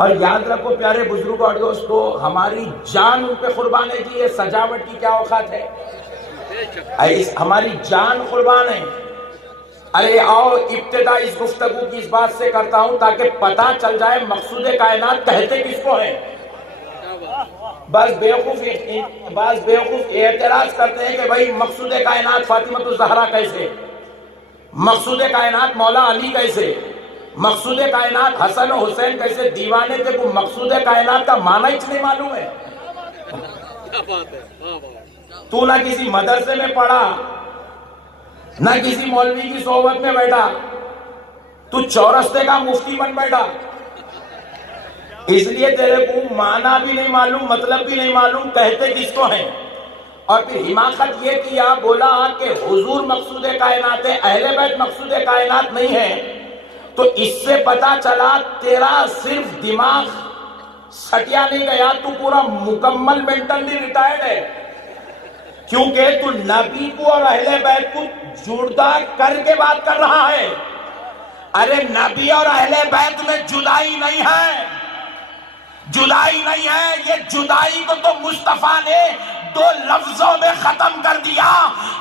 اور یاد رکھو پیارے بزرگوں اور دوستو، ہماری جان ان پہ قربان ہے جی. یہ سجاوٹ کی کیا اوقات ہے، ہماری جان قربان ہے. ارے آؤ ابتدا اس گفتگو کی اس بات سے کرتا ہوں تاکہ پتہ چل جائے مقصود کائنات کہتے کس کو ہیں. بعض بیوقوف اعتراض کرتے ہیں کہ بھائی مقصود کائنات فاطمہ الزہرا کیسے، مقصود کائنات مولا علی کیسے، مقصود کائنات حسن و حسین کیسے. دیوانے تھے کو مقصود کائنات کا معنی ہی نہیں معلوم ہے. تو نہ کسی مدرسے میں پڑھا، نہ کسی مولوی کی صحبت میں بیٹھا، تو چورستے کا مفتی بن بیٹھا. اس لیے تیرے کو معنی بھی نہیں معلوم، مطلب بھی نہیں معلوم، کہتے کس کو ہیں. اور پھر حماقت یہ کیا، بولا کہ حضور مقصود کائنات ہے، اہل بیت مقصود کائنات نہیں ہے. تو اس سے پتا چلا تیرا صرف دماغ سٹیا نہیں گیا، تو پورا مکمل مینٹلی ریٹائرڈ ہے. کیونکہ تو نبی کو اور اہل بیت کو جڑتا کر کے بات کر رہا ہے. ارے نبی اور اہل بیت میں جدائی نہیں ہے، جدائی نہیں ہے. یہ جدائی کو تو مصطفیٰ نے دو لفظوں میں ختم کر دیا.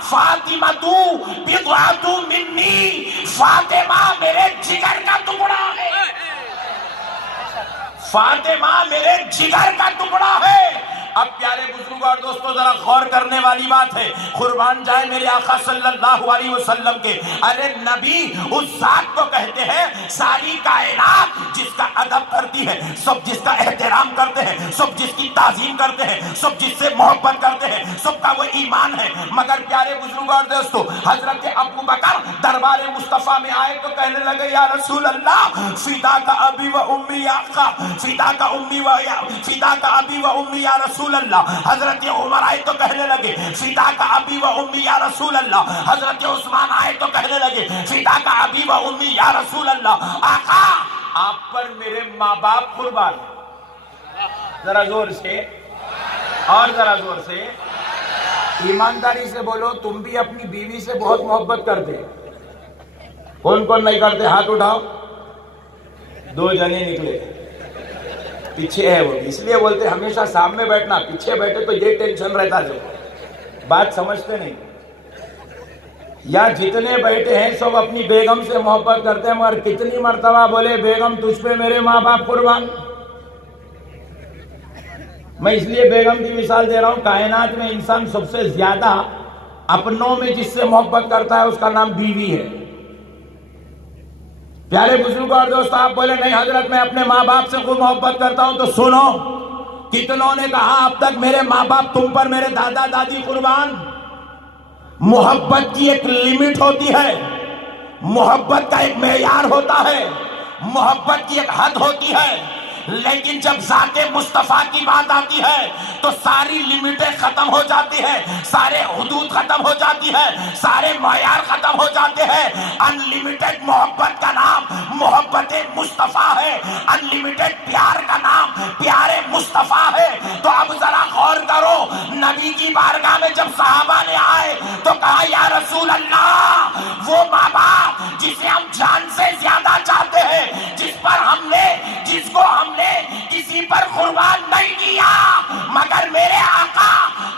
فاطمہ تو بضعۃ منی، فاطمہ میرے جگر کا ٹکڑا ہے، فاطمہ میرے جگر کا ٹکڑا ہے. اب پیارے بزرگوں اور دوستوں ذرا غور کرنے والی بات ہے. قربان جائے میرے آقا صلی اللہ علیہ وسلم کے. ارے نبی اس ذات کو کہتے ہیں ساری کائنات جس کا ادب کرتی ہے، سب جس کا احترام کرتے ہیں، سب جس کی تعظیم کرتے ہیں، سب جس سے محبت کرتے ہیں، سب کا وہ ایمان ہے. مگر پیارے بزرگوں اور دوستوں حضرت ابو بکر دربار مصطفیٰ میں آئے تو کہنے لگے یا رسول اللہ فدا کا ابی و امی یا آقا، فدا کا امی و فدا کا ابی و امی یا رسول اللہ. حضرت عمر آئے تو کہنے لگے فدا کا ابی و امی یا رسول اللہ. حضرت عثمان آئے تو کہنے لگے فدا کا ابی و امی یا رسول اللہ. آقا آپ پر میرے ماں باپ قربان. ذرا زور سے اور ذرا زور سے ایمانداری سے بولو، تم بھی اپنی بیوی سے بہت محبت کرتے. کون کون نہیں کرتے؟ ہاتھ اٹھاؤ. دو جنے نکلے، پیچھے ہے وہ. اس لیے بولتے ہمیشہ سامنے بیٹھنا، پیچھے بیٹھے تو یہ ٹینشن رہتا. جو بات سمجھتے نہیں. یا جتنے بیٹھے ہیں سب اپنی بیگم سے محبت کرتے ہیں، مگر کتنی مرتبہ بولے بیگم تجھ پہ میرے ماں باپ قربان. میں اس لیے بیگم کی مثال دے رہا ہوں. کائنات میں انسان سب سے زیادہ اپنوں میں جس سے محبت کرتا ہے اس کا نام بیوی ہے. پیارے بزرگ اور دوست آپ بولے نہیں حضرت میں اپنے ماں باپ سے خوب محبت کرتا ہوں. تو سنو کتنوں نے کہا اب تک میرے ماں باپ تم پر، میرے دادا دادی قربان. محبت کی ایک لمٹ ہوتی ہے، محبت کا ایک معیار ہوتا ہے، محبت کی ایک حد ہوتی ہے. لیکن جب ذات مصطفیٰ کی بات آتی ہے تو ساری لمٹیں ختم ہو جاتی ہیں، سارے حدود ختم ہو جاتی ہے، سارے معیار ختم ہو جاتے ہیں. انلیمیٹڈ محبت کا نام محبت مصطفیٰ ہے، انلیمیٹڈ پیار کا نام پیارے مصطفیٰ ہے. تو اب ذرا غور کرو، نبی کی بارگاہ میں جب صحابہ نے آئے تو کہا یا رسول اللہ وہ ماں باپ جسے ہم جان سے زیادہ چاہتے ہیں، جس کو ہم نے کسی پر قربان نہیں کیا، مگر میرے آقا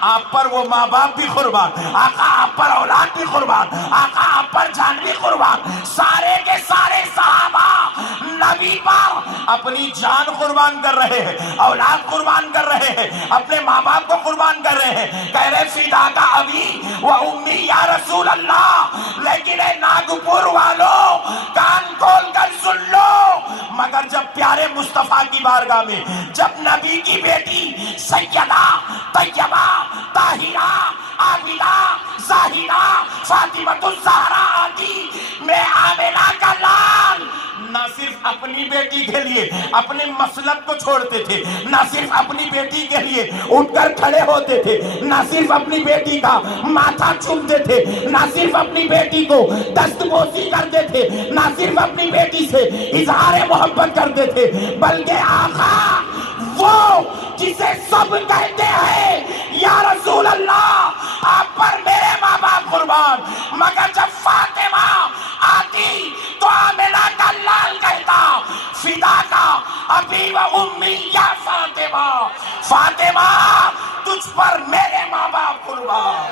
آپ پر وہ ماں باپ بھی قربان، آقا آپ پر اولاد بھی قربان، آقا آپ پر جان بھی قربان. سارے کے سارے صحابہ نبی پر اپنی جان قربان کر رہے ہیں، اولاد قربان کر رہے ہیں، اپنے ماں باپ کو قربان کر رہے ہیں. کہہ رہے فدا کا ابی و امی یا رسول اللہ. لیکن اے ناگپور والو کان کھول کر سن لو، مگر جب پیارے مصطفیٰ کی بارگاہ میں جب نبی کی بیٹی سیدہ طیبہ طاہرہ عابدہ زاہدہ فاطمہ الزہرا آتی، میں آمنہ کا لال نہ صرف اپنی بیٹی کے لیے اپنے مسلک کو چھوڑتے تھے، نہ صرف اپنی بیٹی کے لیے اٹھ کر کھڑے ہوتے تھے، نہ صرف اپنی بیٹی کا ماتھا چومتے تھے، نہ صرف اپنی بیٹی کو دست بوسی کرتے تھے، نہ صرف اپنی بیٹی سے اظہار محبت کرتے تھے، بلکہ آقا وہ جسے سب کہتے ہیں یا رسول اللہ آپ پر میرے ماں باپ قربان، مگر جب فاطمہ آتی تو آمنہ کا لال کہتا فدا کا ابی و امی یا فاطمہ، فاطمہ تجھ پر میرے ماں باپ قربان۔